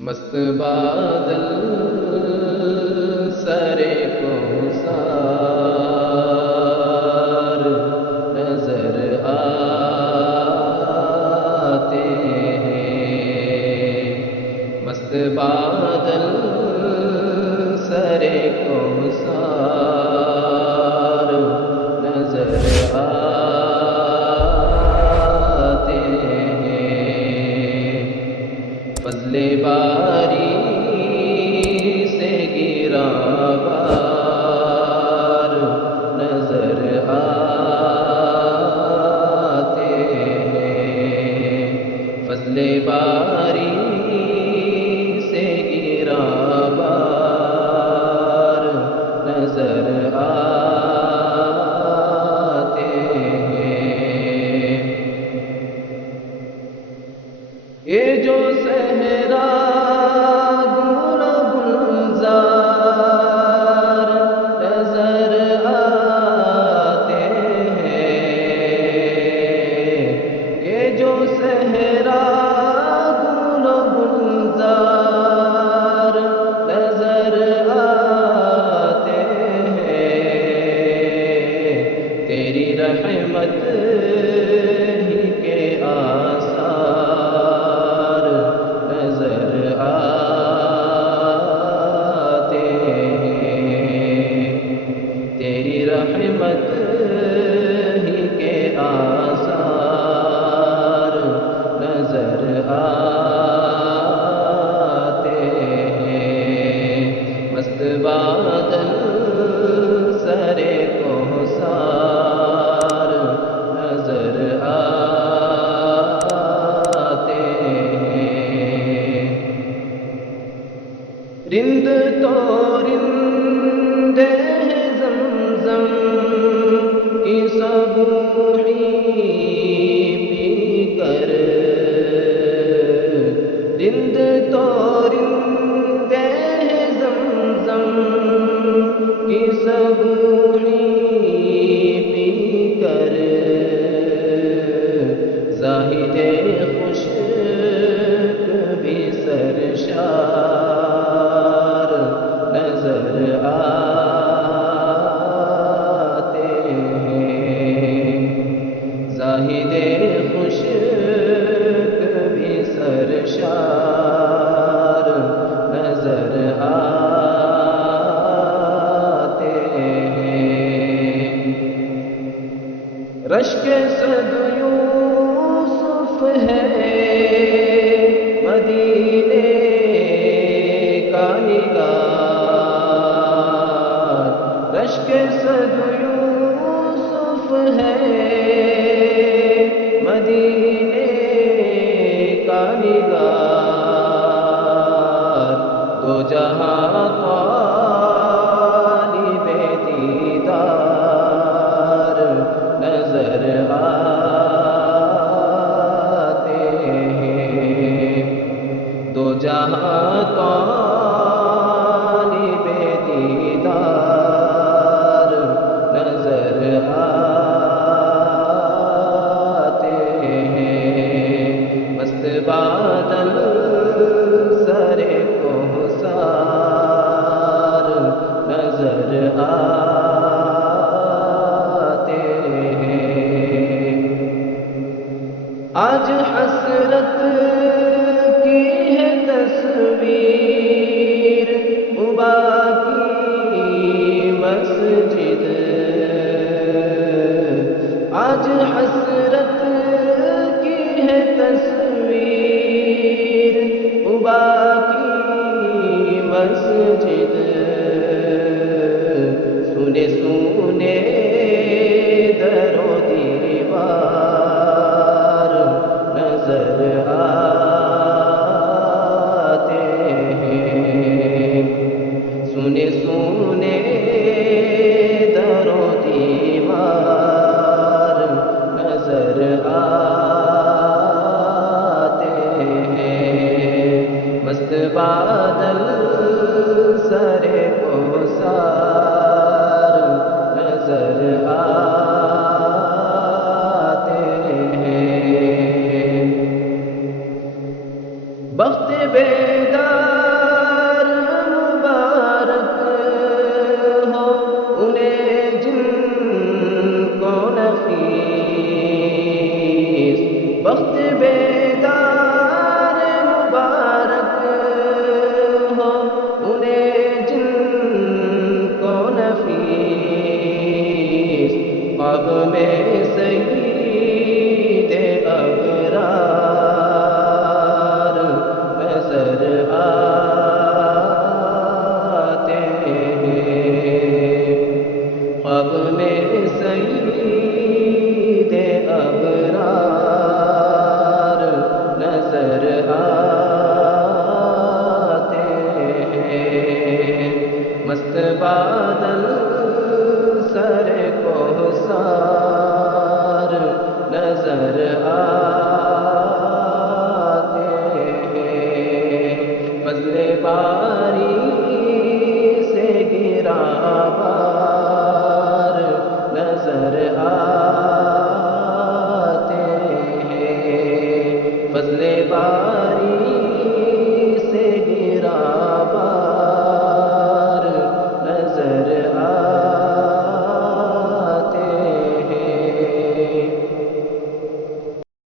مست بادل سرے کو سار نظر آتے ہیں، مست بادل سرے کو سار نظر آتے ہیں، فضل باری سے گرا بار نظر آتے ہیں، فضل باری سے گرا بار نظر آتے ہیں، یہ جو صحرا گل گلزار نظر آتے ہیں، یہ جو صحرا گل گلزار نظر آتے ہیں، تیری رحمت ہی کے آثار نظر آتے ہیں، تیری رحمت ہی کے آثار نظر آتے ہیں، مست بادل سرے کو سار نظر آتے ہیں، رند تو رندے زمزم کی صبوحی پی کر، رند تو رندے زمزم کی صبوحی پی کر، زاہد خشک بھی سرشار نظر آتے ہیں، زاہد خشک بھی سرشار نظر آتے ہیں، رشک صد یوسف ہے مدینے کا نگار، رشک صد یوسف ہے مدینے کا نگار، دو جہاں طالب دیدار نظر آتے ہیں، دو جہاں طالب دیدار نظر آتے ہیں، مست بادل سرے کو سار نظر آتے ہیں، آج حسرت کی ہے تصویر قبا کی مسجد، آج حسرت کی ہے تصویر قبا کی مسجد، سنے سنے در و دیوار نظر آتے ہیں، سنے سنے در و دیوار نظر آتے ہیں، مست بادل سرے کو سار نظر آتے ہیں، بخت بے بیدار مبارک ہو انہیں جن کو نفیس وقت بیدار مبارک ہو انہیں جن کو نفیس خواب میں سید ابرار نظر آتے ہیں خواب میں سید ابرار نظر آتے ہیں مست بادل سر کوثر نظر آتے ہیں فضل